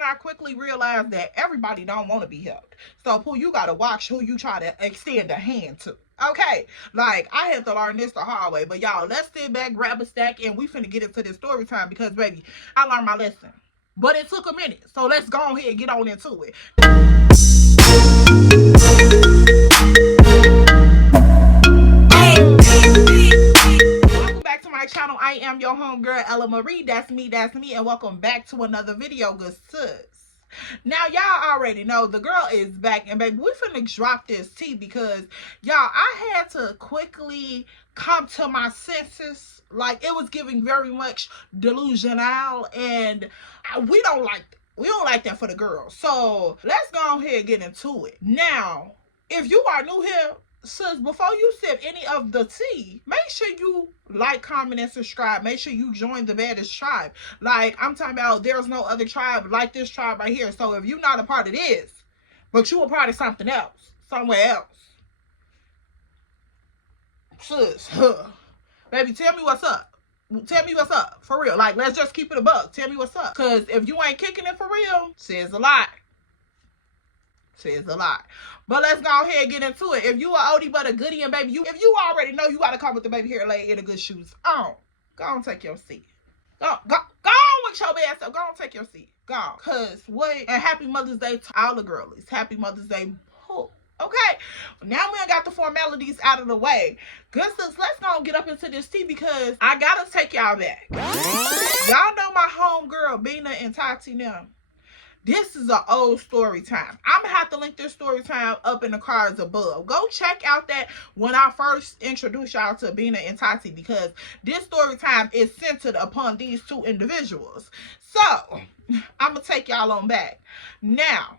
when I quickly realized that everybody don't want to be helped. So, Pooh, you got to watch who you try to extend a hand to. Okay, like, I had to learn this the hard way. But, y'all, let's sit back, grab a stack, and we finna get into this story time because, baby, I learned my lesson. But it took a minute. So, let's go ahead and get on into it. Welcome back to my channel. I am your homegirl, Ella Marie. That's me, and welcome back to another video, good sis. Now, y'all already know the girl is back, and baby, we finna drop this tea because, y'all, I had to quickly come to my senses. Like, it was giving very much delusional, and we don't like that for the girls. So let's go ahead and get into it. Now, if you are new here, sis, before you sip any of the tea, make sure you like, comment, and subscribe. Make sure you join the baddest tribe. Like, I'm talking about, there's no other tribe like this tribe right here. So if you're not a part of this, but you a part of something else, somewhere else, sis, baby, tell me what's up. Tell me what's up, for real. Like, let's just keep it a buck. Tell me what's up. Because if you ain't kicking it for real, says a lot. Says a lot. But let's go ahead and get into it. If you are oldie but a goodie, and baby, if you already know, you got to come with the baby hair lay in the good shoes on. Go on, take your seat. Go on with your bad self. Go on, take your seat. Go on. Because what? And happy Mother's Day to all the girlies. Happy Mother's Day. Okay, now we done got the formalities out of the way. Good sis, let's go and get up into this tea because I gotta take y'all back. Y'all know my homegirl, Beina and Tati now. This is an old story time. I'm gonna have to link this story time up in the cards above. Go check out that when I first introduced y'all to Beina and Tati because this story time is centered upon these two individuals. So, I'm gonna take y'all on back. Now,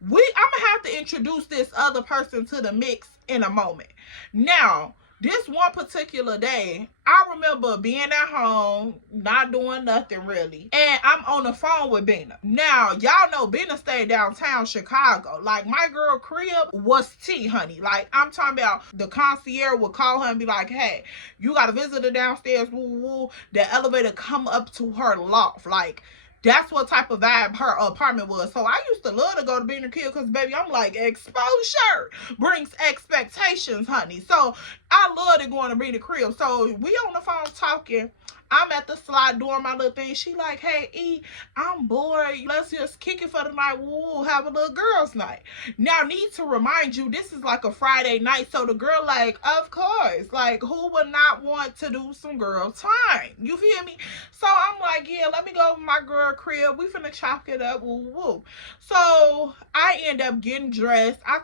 I'm gonna have to introduce this other person to the mix in a moment. Now, this one particular day, I remember being at home, not doing nothing really, and I'm on the phone with Beina. Now, y'all know Beina stayed downtown Chicago. Like, my girl crib was tea, honey. Like, I'm talking about the concierge would call her and be like, hey, you got a visitor downstairs, woo, woo. The elevator come up to her loft. Like, that's what type of vibe her apartment was. So I used to love to go to Beina crib because, baby, I'm like, exposure brings expectations, honey. So I love to go to Beina crib. So we on the phone talking. I'm at the slide doing my little thing. She like, hey, E, I'm bored. Let's just kick it for the night. We'll have a little girls' night. Now, need to remind you, this is like a Friday night. So the girl like, of course. Like, who would not want to do some girl time? You feel me? So I'm like, yeah, let me go with my girl crib. We finna chop it up. Woo, woo. So I end up getting dressed. I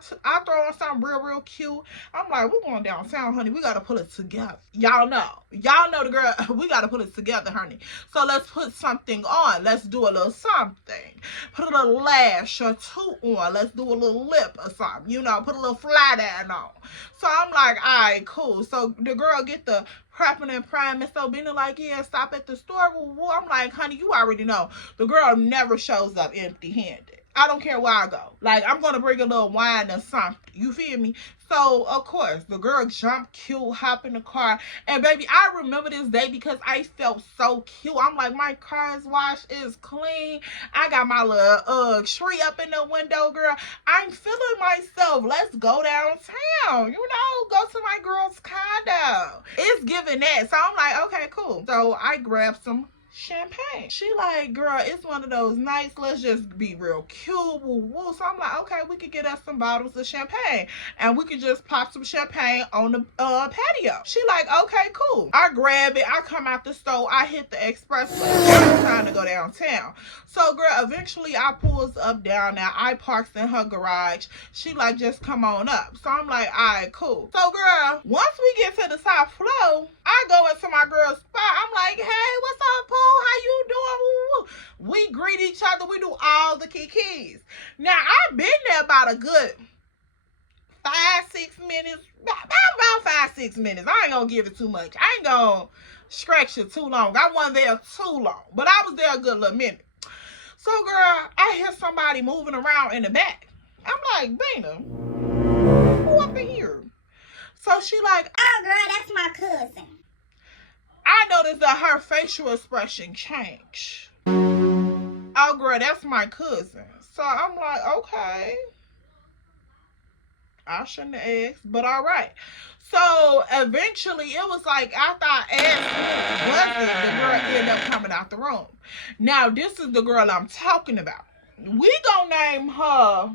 throw on something real cute. I'm like, we're going downtown, honey. We got to pull it together. Y'all know the girl. We got to put it together, honey. So let's put something on. Let's do a little something. Put a little lash or two on. Let's do a little lip or something. You know, put a little flat iron on. So I'm like, all right, cool. So the girl get the prepping and priming. So Beina like, yeah, stop at the store. Well, I'm like, honey, you already know. The girl never shows up empty-handed. I don't care where I go. Like, I'm going to bring a little wine or something. You feel me? So, of course, the girl jumped cute, hop in the car. And, baby, I remember this day because I felt so cute. I'm like, my car is washed, it's clean. I got my little tree up in the window, girl. I'm feeling myself. Let's go downtown. You know, go to my girl's condo. It's giving that. So, I'm like, okay, cool. So, I grabbed some champagne. She like, girl, it's one of those nights, let's just be real cute, woo woo. So I'm like, okay, we could get us some bottles of champagne and we could just pop some champagne on the patio. She like, okay, cool. I grab it, I come out the store, I hit the expressway. It's time to go downtown. So girl, eventually I pulls up down there. I parks in her garage. She like, just come on up. So I'm like, all right, cool. So girl, once we get to the top floor, I go into my girl's spot. I'm like, hey, what's up, Pooh? How you doing? We greet each other. We do all the kikis. Now, I've been there about a good 5-6 minutes. About 5-6 minutes. I ain't gonna give it too much. I ain't gonna stretch it too long. I wasn't there too long. But I was there a good little minute. So, girl, I hear somebody moving around in the back. I'm like, Beina, who up in here? So she like, oh, girl, that's my cousin. I noticed that her facial expression changed. Oh, girl, that's my cousin. So I'm like, okay. I shouldn't have asked, but all right. So eventually, it was like after I asked who was it, the girl ended up coming out the room. Now, this is the girl I'm talking about. We gonna name her.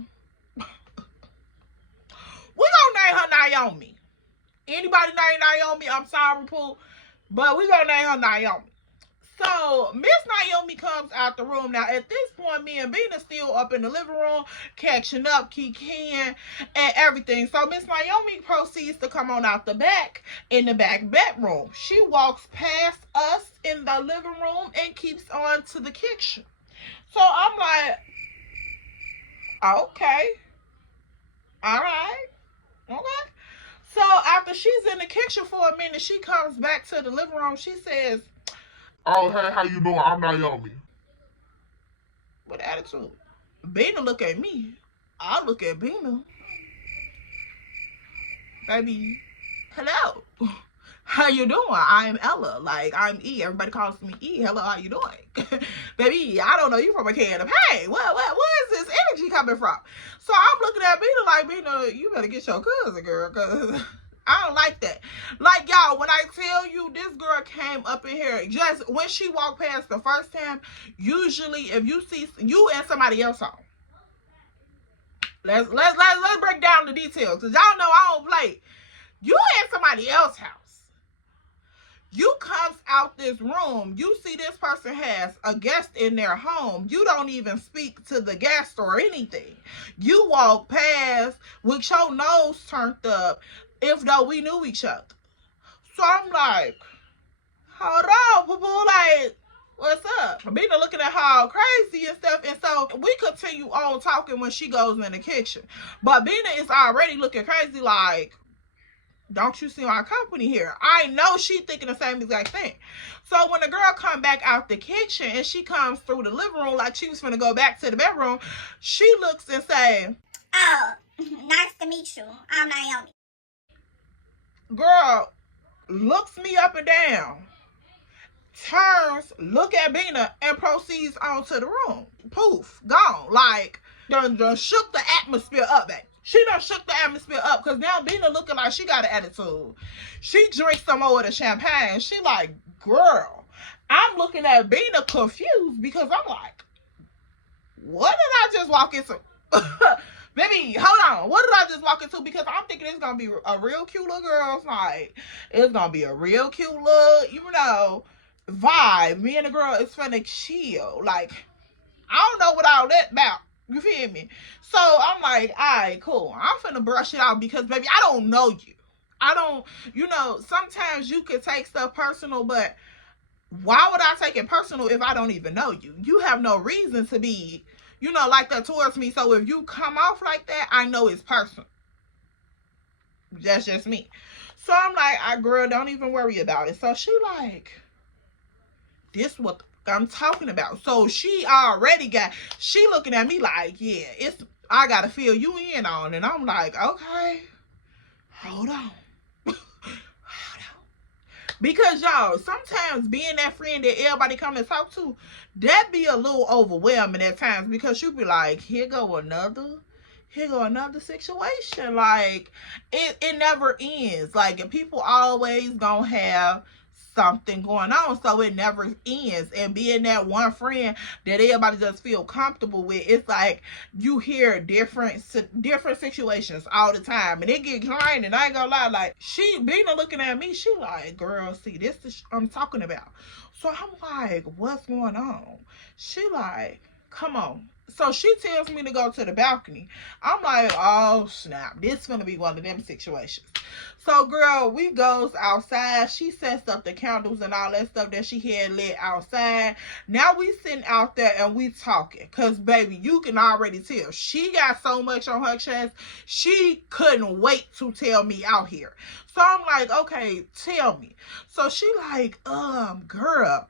We gonna name her Naomi. Anybody named Naomi? I'm sorry, Pooh, but we gonna name her Naomi. So Miss Naomi comes out the room. Now at this point, me and Beina still up in the living room, catching up, kicking, and everything. So Miss Naomi proceeds to come on out the back in the back bedroom. She walks past us in the living room and keeps on to the kitchen. So I'm like, okay, all right, okay. So after she's in the kitchen for a minute, she comes back to the living room. She says, "Oh, hey, how you doing? I'm Naomi." with attitude. Beina look at me. I look at Beina. Baby, hello. How you doing? I'm Ella. Like, I'm E. Everybody calls me E. Hello, how you doing? Baby, I don't know you from a can of hey. Where is this energy coming from? So I'm looking at Beina like, Beina, you better get your cousin, girl, because I don't like that. Like, y'all, when I tell you this girl came up in here, just when she walked past the first time, usually if you see you and somebody else home. Let's break down the details, because y'all know I don't play. You in somebody else's house. You comes out this room, you see this person has a guest in their home. You don't even speak to the guest or anything. You walk past with your nose turned up, if though we knew each other. So I'm like, hold on, boo-boo, like, what's up? Beina looking at her all crazy and stuff. And so we continue on talking when she goes in the kitchen. But Beina is already looking crazy like, don't you see my company here? I know she thinking the same exact thing. So when the girl come back out the kitchen and she comes through the living room like she was finna go back to the bedroom, she looks and say, "Oh, nice to meet you. I'm Naomi." Girl looks me up and down, turns, look at Beina, and proceeds on to the room. Poof, gone. Like, done shook the atmosphere up, baby. She done shook the atmosphere up, because now Beina looking like she got an attitude. She drinks some more of the champagne. She like, girl. I'm looking at Beina confused, because I'm like, what did I just walk into? Baby, hold on. What did I just walk into? Because I'm thinking it's going to be a real cute little girl's night. It's going to be a real cute little, vibe. Me and the girl is finna chill. Like, I don't know what all that about. You feel me? So I'm like, all right, cool. I'm finna brush it out because, baby, I don't know you. I don't, sometimes you could take stuff personal, but why would I take it personal if I don't even know you? You have no reason to be, like that towards me. So if you come off like that, I know it's personal. That's just me. So I'm like, girl, don't even worry about it. So she like, this what I'm talking about. So she looking at me like, yeah, I gotta fill you in on. And I'm like, okay, hold on. Because y'all, sometimes being that friend that everybody come and talk to, that be a little overwhelming at times, because you be like, here go another situation. Like, it never ends. Like, and people always gonna have something going on, so it never ends. And being that one friend that everybody just feel comfortable with, it's like you hear different situations all the time, and it get draining. I ain't gonna lie. Like, she Beina looking at me, she like, girl, see, this is I'm talking about. So I'm like, what's going on? She like, come on. So she tells me to go to the balcony. I'm like, oh snap, this gonna be one of them situations. So girl, we goes outside. She sets up the candles and all that stuff that she had lit outside. Now we sitting out there and we talking. Cause baby, you can already tell she got so much on her chest. She couldn't wait to tell me out here. So I'm like, okay, tell me. So she like, girl,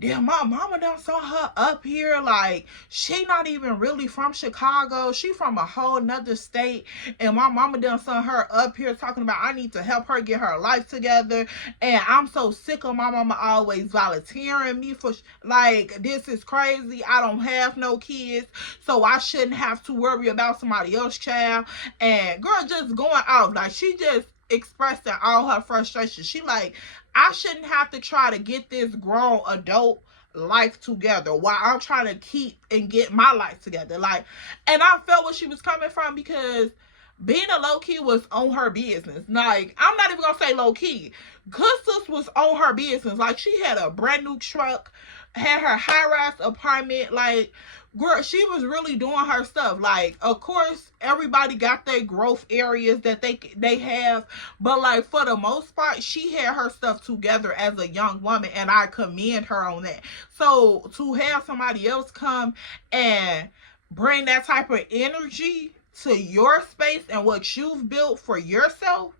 Damn, my mama done saw her up here. Like, she not even really from Chicago. She from a whole nother state. And my mama done saw her up here talking about I need to help her get her life together. And I'm so sick of my mama always volunteering me for, like, this is crazy. I don't have no kids, so I shouldn't have to worry about somebody else's child. And girl just going off. Like, she just expressing all her frustration. She like, I shouldn't have to try to get this grown adult life together while I'm trying to keep and get my life together. Like, and I felt where she was coming from, because Beina low-key was on her business. Like, I'm not even gonna say low-key. Good sis was on her business. Like, she had a brand new truck, had her high-rise apartment. Like, girl, she was really doing her stuff. Like, of course, everybody got their growth areas that they have, but like, for the most part, she had her stuff together as a young woman, and I commend her on that. So to have somebody else come and bring that type of energy to your space and what you've built for yourself,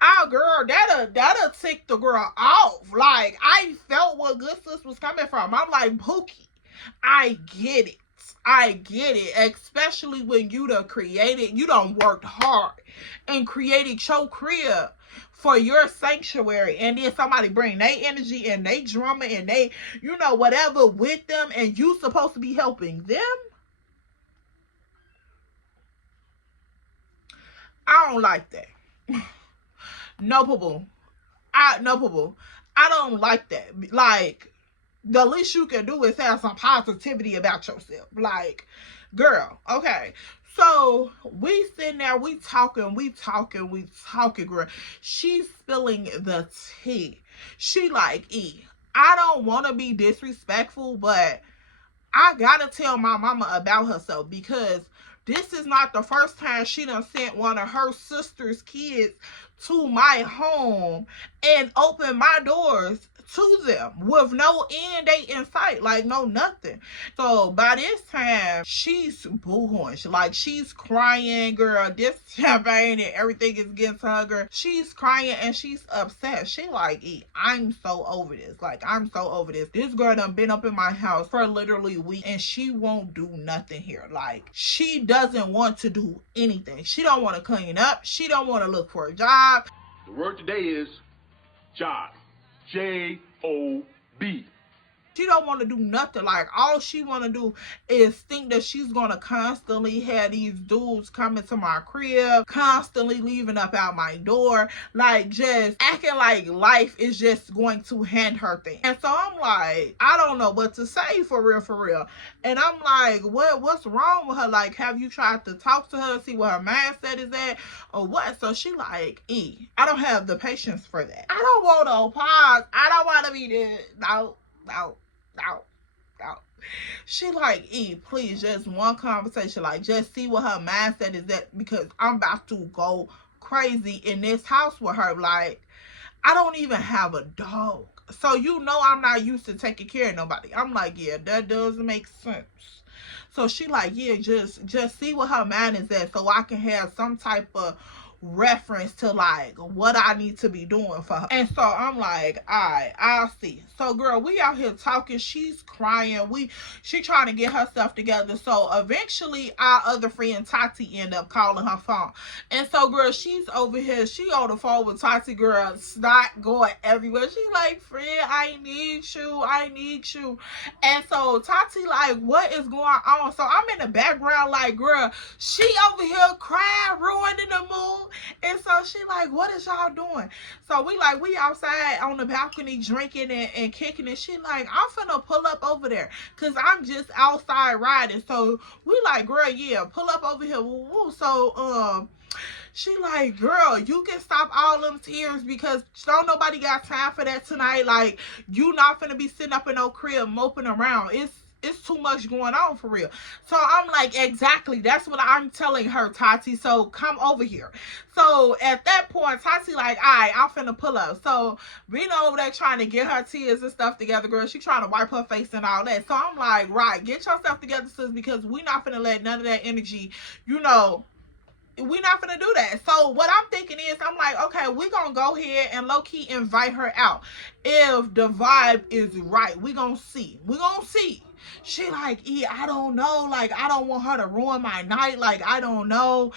oh girl, that'll tick the girl off. Like, I felt where Good Sis was coming from. I'm like, Pookie, I get it. I get it, especially when you done worked hard and created your crib for your sanctuary, and then somebody bring their energy and they drama and they, you know, whatever with them, and you supposed to be helping them. I don't like that. No, boo-boo. No, boo-boo. I don't like that. Like, the least you can do is have some positivity about yourself. Like, girl, okay. So we sitting there, we talking, girl. She's spilling the tea. She like, I don't want to be disrespectful, but I gotta tell my mama about herself, because this is not the first time she done sent one of her sister's kids to my home and opened my doors to them with no end date in sight, like no nothing. So by this time, she's boohooing. Like, she's crying, girl. This champagne and everything is getting to her, girl. She's crying and she's upset. She like, I'm so over this. Like, I'm so over this. This girl done been up in my house for literally weeks, and she won't do nothing here. Like, she doesn't want to do anything. She don't want to clean up. She don't want to look for a job. The word today is job. J-O-B. She don't want to do nothing. Like, all she want to do is think that she's going to constantly have these dudes coming to my crib, constantly leaving up out my door, like, just acting like life is just going to hand her things. And so I'm like, I don't know what to say, for real. And I'm like, what's wrong with her? Like, have you tried to talk to her, see what her mindset is at, or what? So she like, I don't have the patience for that. I don't want no pause. I don't want to be there. No. She like, please, just one conversation. Like, just see what her mindset is at, because I'm about to go crazy in this house with her. Like, I don't even have a dog. So, you know, I'm not used to taking care of nobody. I'm like, yeah, that does make sense. So she like, yeah, just see what her mind is at, so I can have some type of reference to like what I need to be doing for her. And so I'm like, all right, I'll see. So girl, we out here talking, she's crying, she trying to get herself together. So eventually our other friend Tati end up calling her phone. And so girl, she's over here, she on the phone with Tati, girl, snot going everywhere. She like, friend, I need you. And so Tati like, what is going on? So I'm in the background like, girl, she over here crying, ruining the mood. And so she like, what is y'all doing? So we outside on the balcony drinking and kicking, and she like, I'm finna pull up over there, cause I'm just outside riding. So we like, girl, yeah, pull up over here. Woo-woo. So she like, girl, you can stop all them tears, because don't nobody got time for that tonight. Like, you not finna be sitting up in no crib moping around. It's too much going on, for real. So I'm like, exactly, that's what I'm telling her, Tati. So come over here. So at that point, Tati like, all right, I'm finna pull up. So Beina over there trying to get her tears and stuff together, girl. She trying to wipe her face and all that. So I'm like, right, get yourself together, sis, because we not finna let none of that energy, you know, we're not gonna do that. So what I'm thinking is, I'm like, okay, we're gonna go ahead and low-key invite her out. If the vibe is right, we're gonna see. She like, yeah, I don't know. Like, I don't want her to ruin my night. Like, I don't know.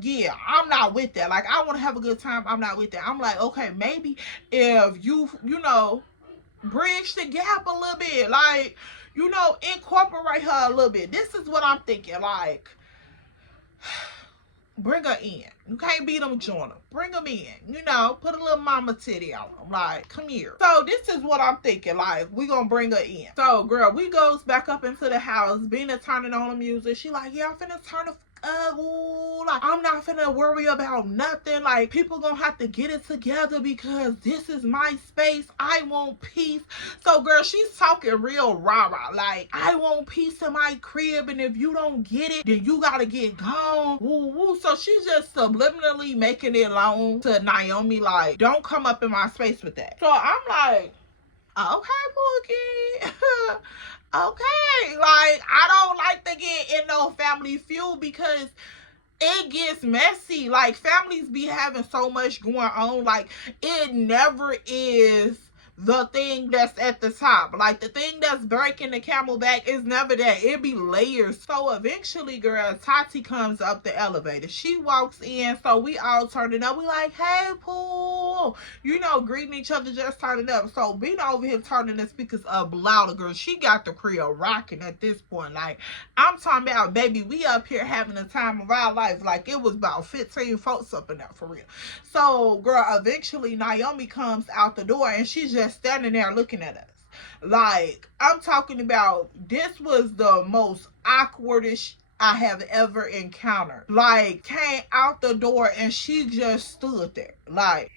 Yeah, I'm not with that. Like, I want to have a good time. I'm not with that. I'm like, okay, maybe if you know, bridge the gap a little bit. Like, you know, incorporate her a little bit. This is what I'm thinking. Like, bring her in. You can't beat them, join them. Bring them in. You know, put a little mama titty on them. Like, come here. So this is what I'm thinking. Like, we gonna bring her in. So, girl, we goes back up into the house. Beina turning on the music. She like, yeah, I'm finna turn the like, I'm not finna worry about nothing. Like, people gonna have to get it together because this is my space. I want peace. So, girl, she's talking real rah-rah. Like, I want peace in my crib, and if you don't get it, then you gotta get gone. Woo woo. So she's just subliminally making it known to Naomi, like, don't come up in my space with that. So I'm like, okay, Pookie. Okay, like, I don't like to get in no family feud because it gets messy. Like, families be having so much going on. Like, it never is the thing that's at the top. Like, the thing that's breaking the camel back is never that. It be layers. So eventually, girl, Tati comes up the elevator. She walks in, so we all turn it up. We like, hey, Pooh. You know, greeting each other, just turning up. So Beina over here turning the speakers up louder, girl. She got the crib rocking at this point. Like, I'm talking about, baby, we up here having the time of our life. Like, it was about 15 folks up in there, for real. So, girl, eventually Naomi comes out the door and she's just standing there looking at us. Like, I'm talking about, this was the most awkwardest I have ever encountered. Like, came out the door and she just stood there. Like,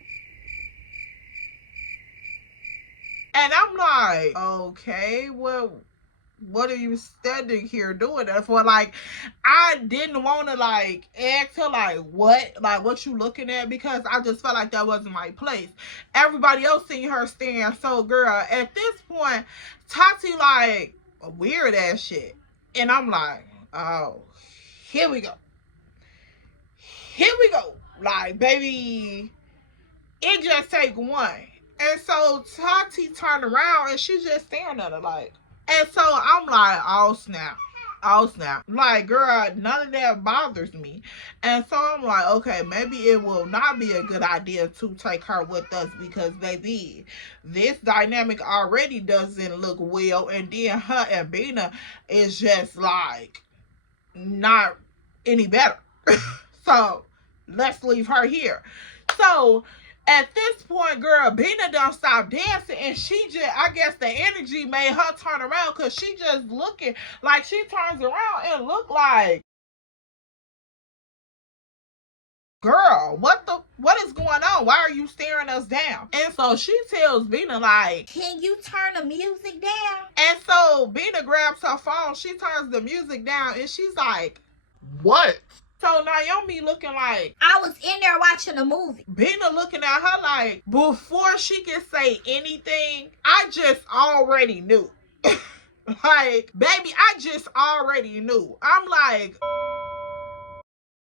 and I'm like, okay, well, what are you standing here doing that for? Like, I didn't want to, like, ask her, like, what you looking at? Because I just felt like that wasn't my place. Everybody else seen her stand. So, girl, at this point, Tati, like, weird ass shit. And I'm like, oh, here we go. Like, baby, it just take one. And so Tati turned around and she's just staring at her, like. And so I'm like, oh snap. Like, girl, none of that bothers me. And so I'm like, okay, maybe it will not be a good idea to take her with us because, baby, this dynamic already doesn't look well. And then her and Beina is just, like, not any better. So let's leave her here. So at this point, girl, Beina done stopped dancing, and she just, I guess the energy made her turn around, because she just looking, like, she turns around and look like, girl, what is going on? Why are you staring us down? And so she tells Beina, like, can you turn the music down? And so Beina grabs her phone, she turns the music down, and she's like, What? So Naomi looking like, I was in there watching a movie. Beina looking at her like, before she can say anything, I just already knew. Like, baby, I just already knew. I'm like,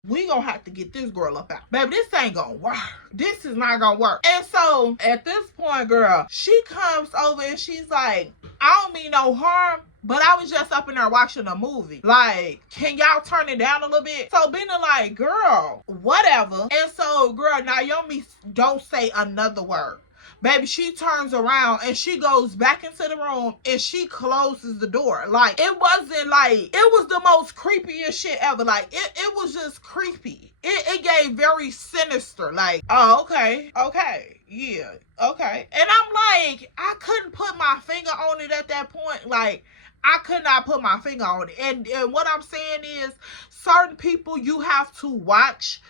we gonna have to get this girl up out. Baby, this ain't gonna work. This is not gonna work. And so at this point, girl, she comes over and she's like, I don't mean no harm, but I was just up in there watching a movie. Like, can y'all turn it down a little bit? So Beina like, girl, whatever. And so, girl, Naomi don't say another word. Baby, she turns around and she goes back into the room and she closes the door. Like, it wasn't like, it was the most creepiest shit ever. Like, it was just creepy. It gave very sinister. Like, oh, okay, yeah, okay. And I'm like, I couldn't put my finger on it at that point. Like, I could not put my finger on it. And what I'm saying is, certain people, you have to watch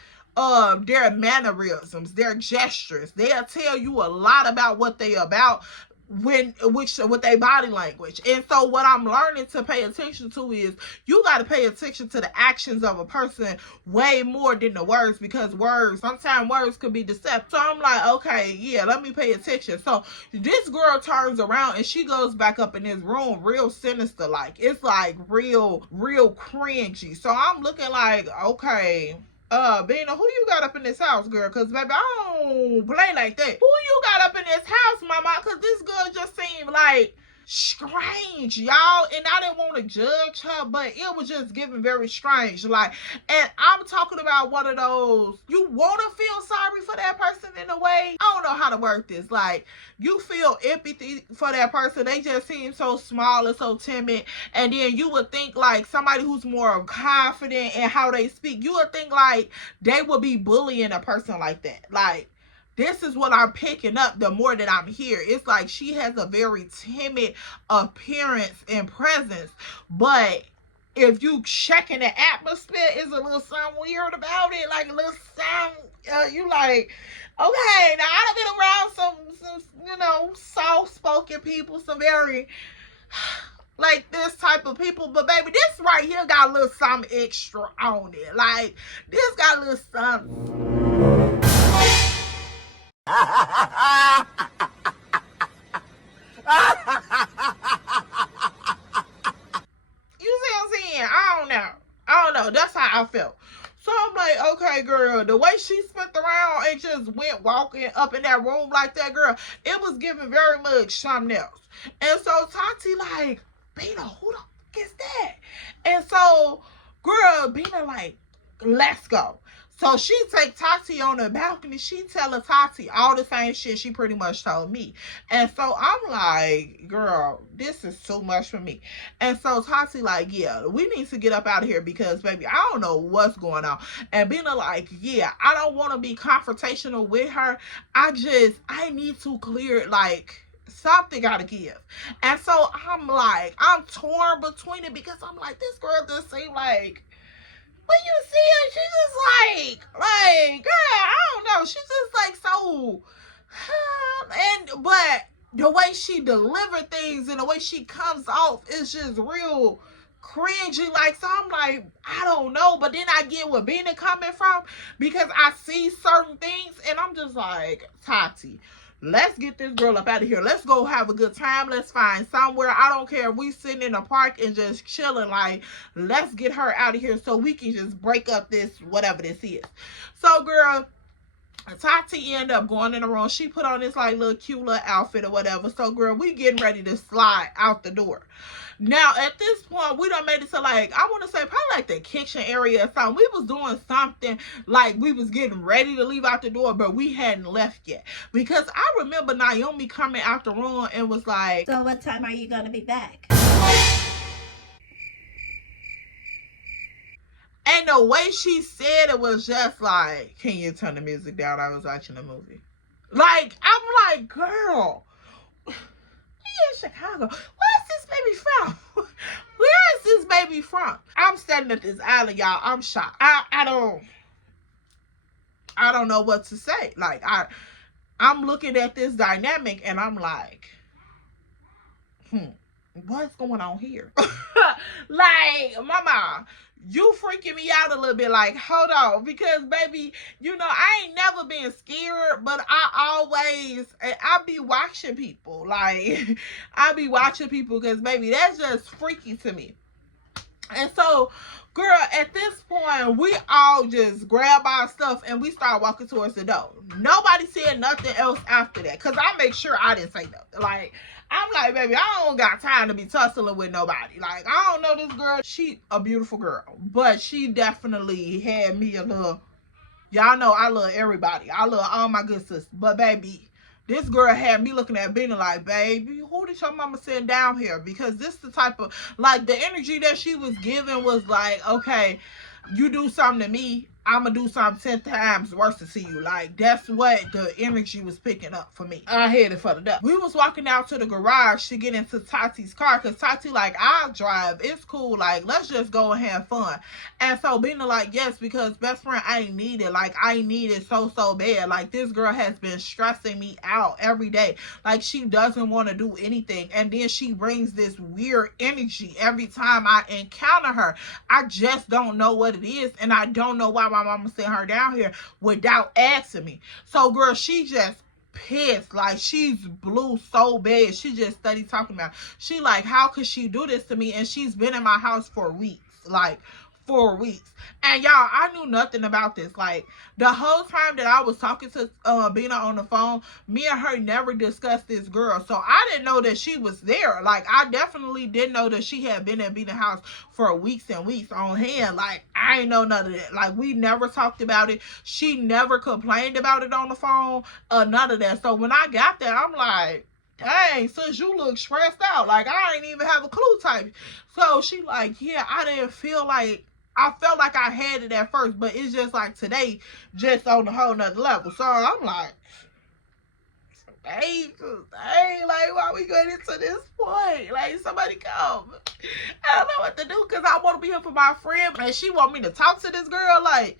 their mannerisms, their gestures. They'll tell you a lot about what they about with their body language. And so what I'm learning to pay attention to is you got to pay attention to the actions of a person way more than the words, because sometimes words could be deceptive. So I'm like, okay, yeah, let me pay attention. So this girl turns around and she goes back up in this room real sinister, like it's like real cringy. So I'm looking like, okay, Beina, who you got up in this house, girl? Because, baby, I don't play like that. Who you got up in this house, mama? Because this girl just seemed like strange, y'all. And I didn't want to judge her, but it was just giving very strange. Like, and I'm talking about one of those, you want to feel sorry for that person in a way. I don't know how to work this. Like, you feel empathy for that person. They just seem so small and so timid. And then you would think like somebody who's more confident in how they speak, you would think like they would be bullying a person like that. Like, this is what I'm picking up the more that I'm here. It's like she has a very timid appearance and presence. But if you checking the atmosphere, is a little something weird about it. Like a little something, you like, okay, now I've been around some soft-spoken people, some very, like this type of people. But baby, this right here got a little something extra on it. Like, this got a little something. You see what I'm saying? I don't know. That's how I felt. So I'm like, okay, girl, the way she spent around and just went walking up in that room like that, girl, it was giving very much something else. And so Tati like, Beina, who the fuck is that? And so, girl, Beina like, let's go. So she take Tati on the balcony. She telling Tati all the same shit she pretty much told me. And so I'm like, girl, this is too much for me. And so Tati like, yeah, we need to get up out of here because, baby, I don't know what's going on. And Beina like, yeah, I don't want to be confrontational with her. I need to clear it, like, something gotta give. And so I'm like, I'm torn between it because I'm like, this girl just seem like, when you see her, she's just like, girl, I don't know. She's just like so, but the way she delivered things and the way she comes off is just real cringy. Like, so I'm like, I don't know. But then I get where Beina coming from because I see certain things and I'm just like, Tati, let's get this girl up out of here. Let's go have a good time. Let's find somewhere. I don't care if we sitting in a park and just chilling. Like, let's get her out of here so we can just break up this, whatever this is. So, girl, Tati ended up going in the room. She put on this, like, little cute little outfit or whatever. So, girl, we getting ready to slide out the door. Now, at this point, we done made it to, like, I want to say probably like the kitchen area or something. We was doing something like we was getting ready to leave out the door, but we hadn't left yet. Because I remember Naomi coming out the room and was like, so what time are you going to be back? And the way she said it was just like, can you turn the music down? I was watching a movie. Like, I'm like, girl, we in Chicago. Where's this baby from? Where is this baby from? I'm standing at this island, y'all. I'm shocked. I don't know what to say. Like, I'm looking at this dynamic and I'm like, what's going on here? Like, mama, you freaking me out a little bit. Like, hold on, because baby, I ain't never been scared, but I be watching people. Like, I be watching people because, baby, that's just freaky to me. And so, girl, at this point, we all just grab our stuff and we start walking towards the door. Nobody said nothing else after that because I make sure I didn't say nothing. Like, I'm like, baby, I don't got time to be tussling with nobody. Like, I don't know this girl. She a beautiful girl, but she definitely had me a little, y'all know I love everybody. I love all my good sisters. But, baby, this girl had me looking at Beina like, baby, who did your mama send down here? Because this the type of, like, the energy that she was giving was like, okay, you do something to me, I'ma do something 10 times worse to see you. Like, that's what the energy was picking up for me. I headed for the duck. We was walking out to the garage to get into Tati's car, because Tati like, I'll drive. It's cool. Like, let's just go and have fun. And so Beina like, yes, because best friend, I need it. Like, I need it so bad. Like, this girl has been stressing me out every day. Like, she doesn't want to do anything. And then she brings this weird energy every time I encounter her. I just don't know what it is. And I don't know why my mama sent her down here without asking me. So, girl, she just pissed. Like, she's blue so bad. She just study talking about it. She like, how could she do this to me? And she's been in my house for weeks. Like, 4 weeks. And y'all, I knew nothing about this. Like, the whole time that I was talking to Beina on the phone, me and her never discussed this girl. So I didn't know that she was there. Like, I definitely didn't know that she had been in Beina's house for weeks and weeks on hand. Like, I ain't know none of that. Like, we never talked about it. She never complained about it on the phone. None of that. So when I got there, I'm like, dang, sis, you look stressed out. Like, I ain't even have a clue type. So she like, yeah, I didn't feel like, I felt like I had it at first, but it's just like today, just on a whole nother level. So I'm like, hey, like, why we going into this point? Like, somebody come. I don't know what to do, because I want to be here for my friend, and she want me to talk to this girl. Like,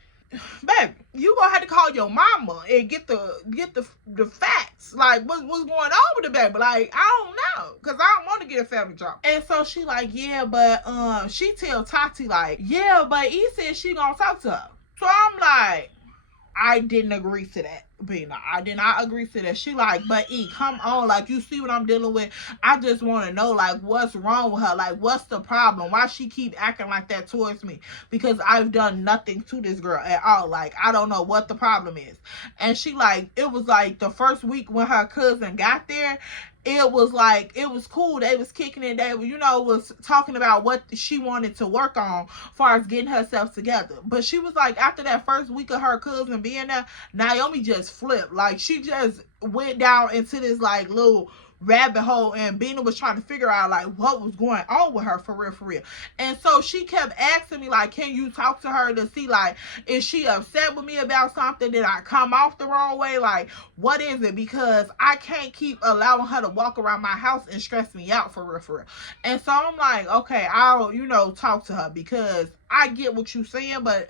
baby, you gonna have to call your mama and get the facts. Like, what's going on with the baby? Like, I don't know, because I don't want to get a family drama. And so she like, yeah, but she tell Tati like, yeah, but he said she gonna talk to her. So I'm like, I didn't agree to that, Beina. I did not agree to that. She like, but E, come on, like, you see what I'm dealing with? I just want to know, like, what's wrong with her? Like, what's the problem? Why she keep acting like that towards me? Because I've done nothing to this girl at all. Like, I don't know what the problem is. And she like, it was like the first week when her cousin got there, it was like, it was cool. They was kicking it. They, you know, was talking about what she wanted to work on as far as getting herself together. But she was like, after that first week of her cousin being there, Naomi just flipped. Like, she just went down into this like little rabbit hole, and Beina was trying to figure out like what was going on with her for real. And so she kept asking me like, can you talk to her to see like, is she upset with me about something? Did I come off the wrong way? Like, what is it? Because I can't keep allowing her to walk around my house and stress me out for real. And so I'm like, okay, I'll, you know, talk to her, because I get what you're saying, but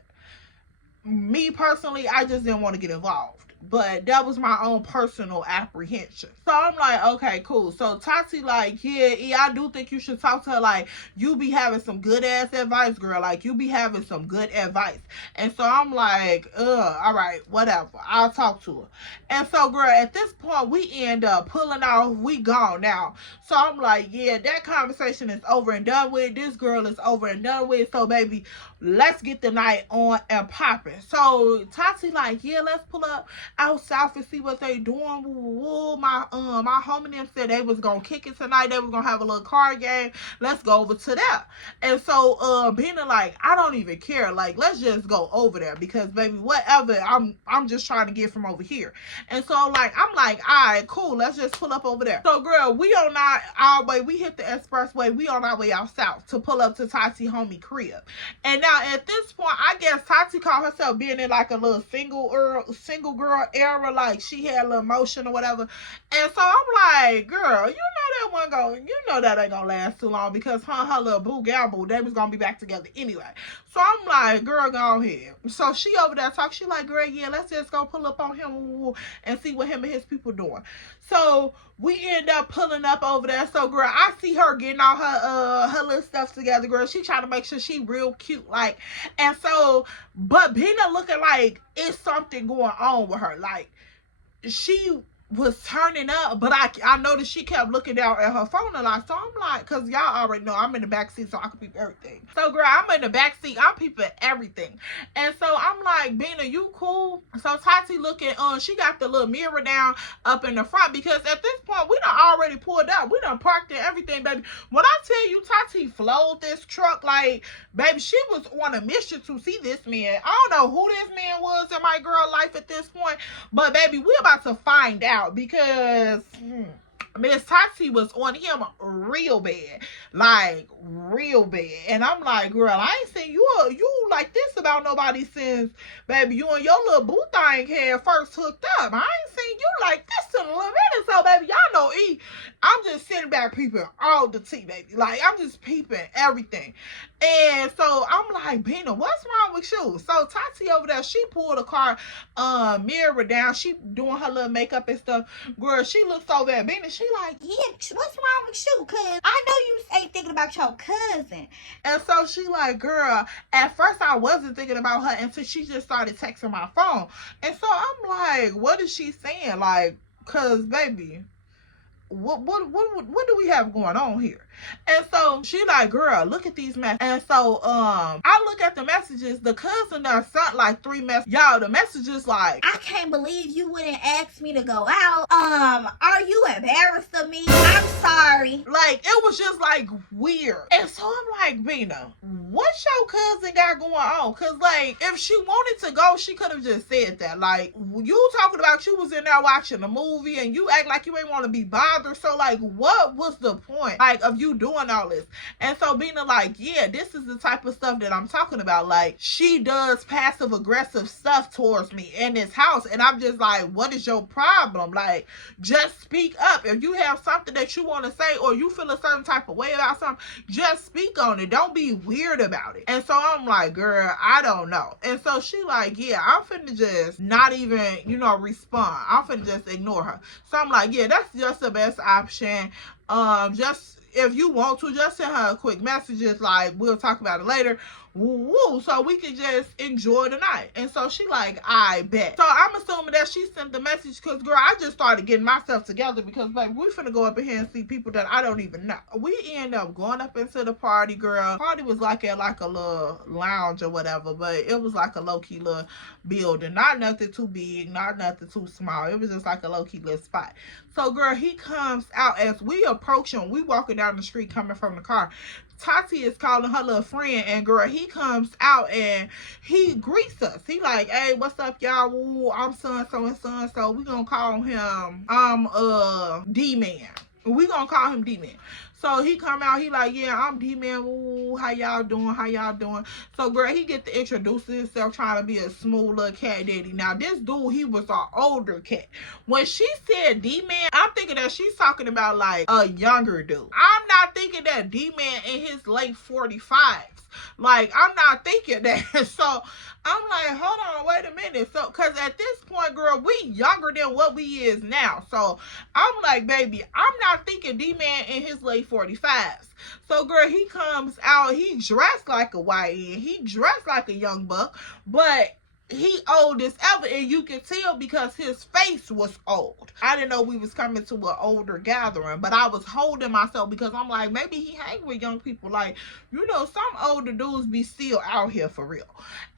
me personally, I just didn't want to get involved. But that was my own personal apprehension. So I'm like, okay, cool. So Tati like, yeah, I do think you should talk to her. Like, you be having some good ass advice, girl. Like, you be having some good advice. And so I'm like, all right, whatever. I'll talk to her. And so, girl, at this point, we end up pulling off. We gone now. So I'm like, yeah, that conversation is over and done with. This girl is over and done with. So, baby, let's get the night on and popping. So Tati like, yeah, let's pull up out south and see what they doing. Woo, my homie them said they was gonna kick it tonight. They was gonna have a little card game. Let's go over to that. And so Beina like, I don't even care. Like, let's just go over there, because baby, whatever. I'm just trying to get from over here. And so like, I'm like, all right, cool. Let's just pull up over there. So girl, we on our way. We hit the expressway. We on our way out south to pull up to Tati homie crib. And now at this point, I guess Tati called herself being in like a little single girl era, like she had a little emotion or whatever. And so I'm like, girl, you know that ain't gonna last too long, because her little boo gal boo, they was gonna be back together anyway. So I'm like, girl, go ahead. So she over there talking. She like, girl, yeah, let's just go pull up on him and see what him and his people doing. So we end up pulling up over there. So girl, I see her getting all her little stuff together, girl. She trying to make sure she real cute, like. And so, but Beina looking like it's something going on with her. Like, she was turning up, but I noticed she kept looking down at her phone a lot. So I'm like, because y'all already know I'm in the back seat, so I can peep everything. So girl, I'm in the back seat, I'm peeping everything. And so I'm like, Beina, you cool? So Tati looking, she got the little mirror down up in the front, because at this point we done already pulled up. We done parked and everything, baby. When I tell you Tati flowed this truck, like, baby, she was on a mission to see this man. I don't know who this man was in my girl life at this point, but baby, we about to find out, because Miss Tati was on him real bad. Like, real bad. And I'm like, girl, I ain't seen you like this about nobody since, baby, you and your little boo thing had first hooked up. I ain't seen you like this in a little minute. So, baby, y'all know E. I'm just sitting back peeping all the tea, baby. Like, I'm just peeping everything. And so, I'm like, Beina, what's wrong with you? So, Tati over there, she pulled a car mirror down. She doing her little makeup and stuff. Girl, she looks over at Beina. She like, Yeah, what's wrong with you? Cause I know you ain't thinking about your cousin. and so she like, girl, at first I wasn't thinking about her until she just started texting my phone. And so I'm like, what is she saying? Like, cause baby, what do we have going on here? And so she like, girl, look at these messages. And so I look at the messages. The cousin done sent like 3 messages. Y'all, the messages like, I can't believe you wouldn't ask me to go out. Are you embarrassed of me? I'm sorry. like, it was just like weird. And so I'm like, Beina, what's your cousin got going on? Cause like, if she wanted to go, she could have just said that. Like, you talking about you was in there watching a movie and you act like you ain't want to be bothered. So like, what was the point, like, of you doing all this? And so Beina like, yeah, this is the type of stuff that I'm talking about. Like, she does passive aggressive stuff towards me in this house. And I'm just like, what is your problem? Like, just speak up. If you have something that you want to say or you feel a certain type of way about something, just speak on it. Don't be weird about it. And so I'm like, girl, I don't know. And so she like, yeah, I'm finna just not even, respond. I'm finna just ignore her. So I'm like, yeah, that's just the best option. Just, if you want to, just send her a quick messages like, we'll talk about it later. Woo, so we can just enjoy the night. And so she like, I bet. So I'm assuming that she sent the message because, girl, I just started getting myself together because, baby, we finna go up in here and see people that I don't even know. We end up going up into the party, girl. Party was like at like a little lounge or whatever, but it was like a low-key little building. Not nothing too big, not nothing too small. It was just like a low-key little spot. So, girl, he comes out as we approach him. We walking down the street coming from the car. Tati is calling her little friend, and girl, he comes out and he greets us. He like, hey, what's up, y'all? Woo, I'm so-and-so and so-and-so. We gonna call him D-Man. We gonna call him D-Man. So he come out, he like, yeah, I'm D-Man. Ooh, how y'all doing? How y'all doing? So, girl, he get to introduce himself, trying to be a smooth little cat daddy. Now, this dude, he was an older cat. When she said D-Man, I'm thinking that she's talking about, like, a younger dude. I'm not thinking that D-Man in his late 45s. Like, I'm not thinking that. So, I'm like, hold on, wait a minute. So, because at this point, girl, we younger than what we is now. So, I'm like, baby, I'm not thinking D-Man in his late 45s. So, girl, he comes out, he dressed like a YN. He dressed like a young buck, but he old as ever, and you can tell because his face was old. I didn't know we was coming to an older gathering, but I was holding myself because I'm like, maybe he hang with young people. Like, some older dudes be still out here for real.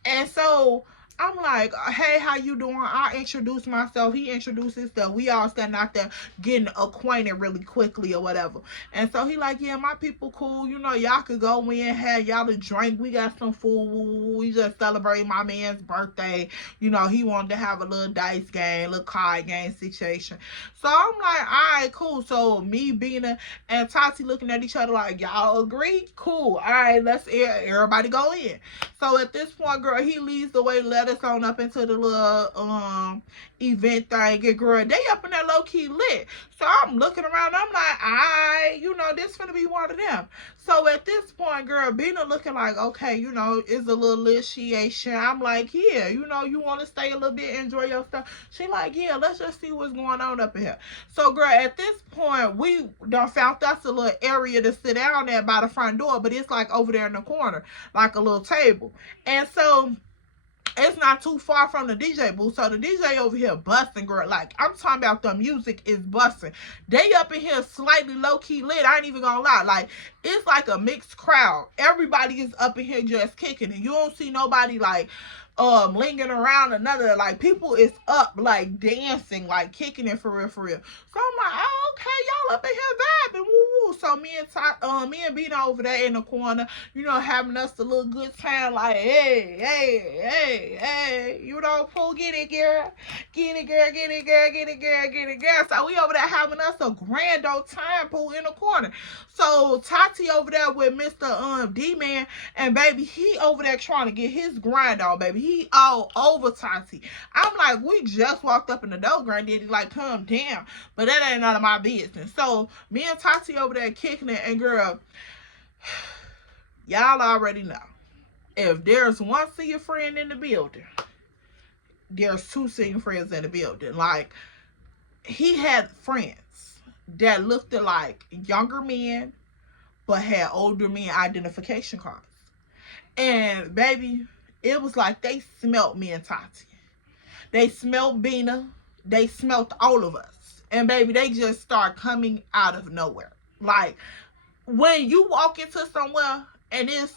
And so I'm like, hey, how you doing? I introduced myself. He introduced himself. We all standing out there getting acquainted really quickly or whatever. And so he like, yeah, my people cool. Y'all could go in, have y'all a drink. We got some food. We just celebrate my man's birthday. He wanted to have a little dice game, little card game situation. So I'm like, all right, cool. So me, Beina, and Tati looking at each other like, y'all agree? Cool. All right, let's everybody go in. So at this point, girl, he leads the way, let us on up into the little event thing. And girl, they up in that low-key lit. So I'm looking around, I'm like, this finna be one of them. So at this point, girl, Beina looking like, okay, it's a little initiation. I'm like, yeah, you want to stay a little bit, enjoy your stuff. She like, yeah, let's just see what's going on up in here. So, girl, at this point, we done found us a little area to sit down at by the front door, but it's like over there in the corner, like a little table. And so it's not too far from the DJ booth. So the DJ over here busting, girl. Like, I'm talking about the music is busting. They up in here slightly low-key lit. I ain't even gonna lie. Like, it's like a mixed crowd. Everybody is up in here just kicking it. You don't see nobody, like, lingering around another, like people is up like dancing, like kicking it for real. So I'm like, oh, okay, y'all up in here vibing, woo woo. So me and Beina over there in the corner, you know, having us a little good time, like hey, you know, Pooh, get it girl. So we over there having us a grand old time, Pooh, in the corner. So Tati over there with Mr. D-Man, and baby, he over there trying to get his grind on, baby. He all over Tati. I'm like, we just walked up in the door, granddaddy, like, calm down. But that ain't none of my business. So me and Tati over there kicking it, and girl, y'all already know. If there's one senior friend in the building, there's two senior friends in the building. Like, he had friends that looked like younger men, but had older men identification cards. And baby, it was like they smelt me and Tati. They smelt Beina. They smelt all of us. And baby, they just start coming out of nowhere. Like, when you walk into somewhere and it's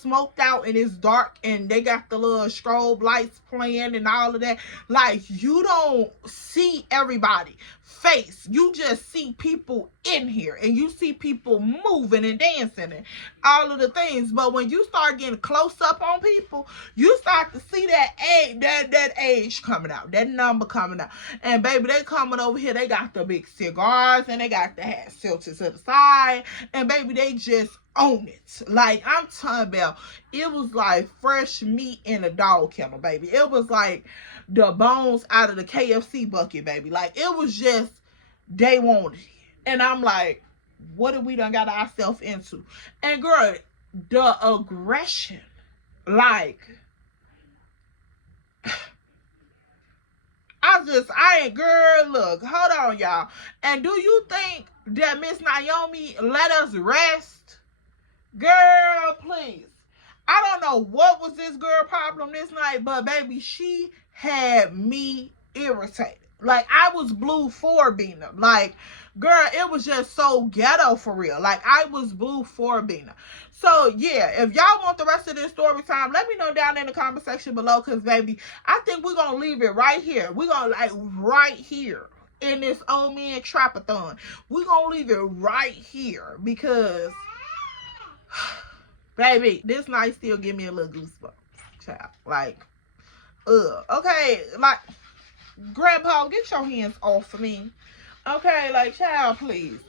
smoked out and it's dark and they got the little strobe lights playing and all of that, like, you don't see everybody face. You just see people in here and you see people moving and dancing and all of the things. But when you start getting close up on people, you start to see that age coming out, that number coming out. And baby, they coming over here, they got the big cigars and they got the hat tilted to the side, and baby, they just own it. Like, I'm talking about, it was like fresh meat in a dog kennel, baby. It was like the bones out of the KFC bucket, baby. Like, it was just, they wanted it. And I'm like, what have we done got ourselves into? And girl, the aggression, like, girl, look, hold on, y'all. And do you think that Miss Naomi let us rest? Girl, please. I don't know what was this girl problem this night, but baby, she had me irritated. Like, I was blue for Beina. Like, girl, it was just so ghetto for real. Like, I was blue for Beina. So, yeah, if y'all want the rest of this story time, let me know down in the comment section below, because, baby, I think we're going to leave it right here. We're going to, like, right here in this old man trapathon. We're going to leave it right here because, baby, this night still give me a little goosebumps, child. Like, okay, like, Grandpa, get your hands off of me. Okay, like, child, please.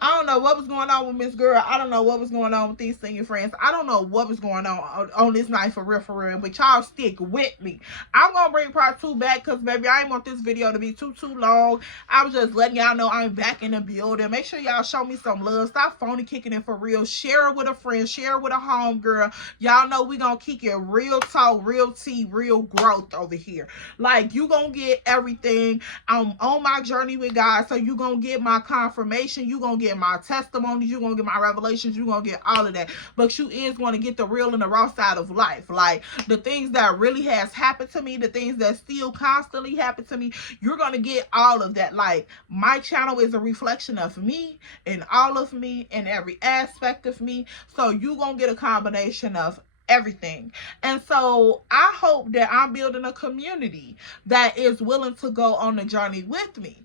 I don't know what was going on with Miss Girl. I don't know what was going on with these senior friends. I don't know what was going on this night for real. But y'all stick with me. I'm going to bring part 2 back because, baby, I ain't want this video to be too long. I was just letting y'all know I'm back in the building. Make sure y'all show me some love. Stop phony kicking it for real. Share it with a friend. Share it with a homegirl. Y'all know we going to kick it real talk, real tea, real growth over here. Like, you going to get everything. I'm on my journey with God, so you going to get my confirmation. You going to get my testimonies, you're gonna get my revelations, you're gonna get all of that. But you is gonna get the real and the raw side of life. Like, the things that really has happened to me, the things that still constantly happen to me, you're gonna get all of that. Like, my channel is a reflection of me and all of me and every aspect of me. So you gonna get a combination of everything. And so I hope that I'm building a community that is willing to go on the journey with me.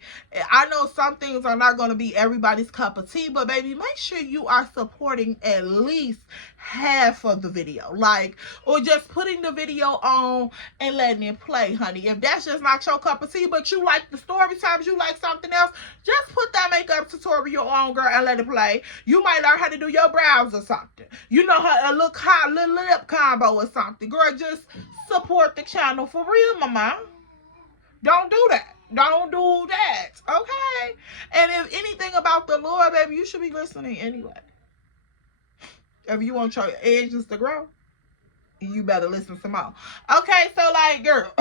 I know some things are not going to be everybody's cup of tea, but baby, make sure you are supporting at least half of the video, like, or just putting the video on and letting it play, honey. If that's just not your cup of tea, but you like the story times, you like something else, just put that makeup tutorial on, girl, and let it play. You might learn how to do your brows or something. You know how to look hot, little lip combo or something. Girl, just support the channel for real, mama. Don't do that. Don't do that, okay? And if anything about the Lord, baby, you should be listening anyway. If you want your edges to grow, you better listen some more. Okay, so, like, girl.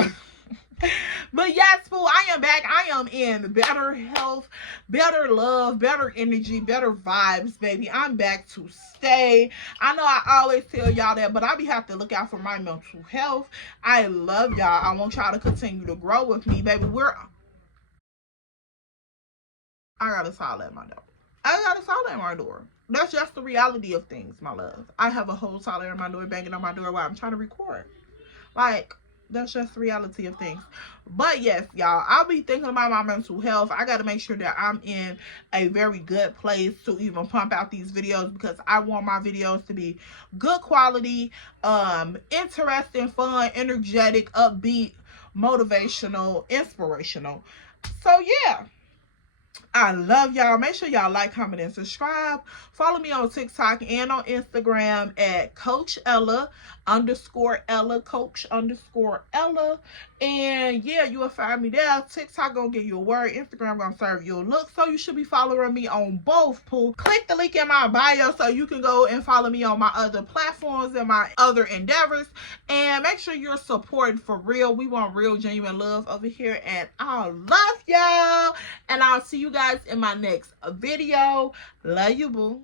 But yes, fool, I am back. I am in better health, better love, better energy, better vibes, baby. I'm back to stay. I know I always tell y'all that, but I be have to look out for my mental health. I love y'all. I want y'all to continue to grow with me, baby. I got a solid at my door. I got a solid at my door. That's just the reality of things, my love. I have a whole solid at my door banging on my door while I'm trying to record. Like, That's just the reality of things. But yes, y'all, I'll be thinking about my mental health. I got to make sure that I'm in a very good place to even pump out these videos, because I want my videos to be good quality, interesting, fun, energetic, upbeat, motivational, inspirational. So yeah, I love y'all. Make sure y'all like, comment, and subscribe. Follow me on TikTok and on Instagram at Coach Ella _Ella, Coach _Ella. And yeah, you will find me there. TikTok gonna give you a word. Instagram gonna serve you a look. So you should be following me on both, poo. Click the link in my bio so you can go and follow me on my other platforms and my other endeavors. And make sure you're supporting for real. We want real, genuine love over here. And I love y'all. And I'll see you guys in my next video. Love you, boo.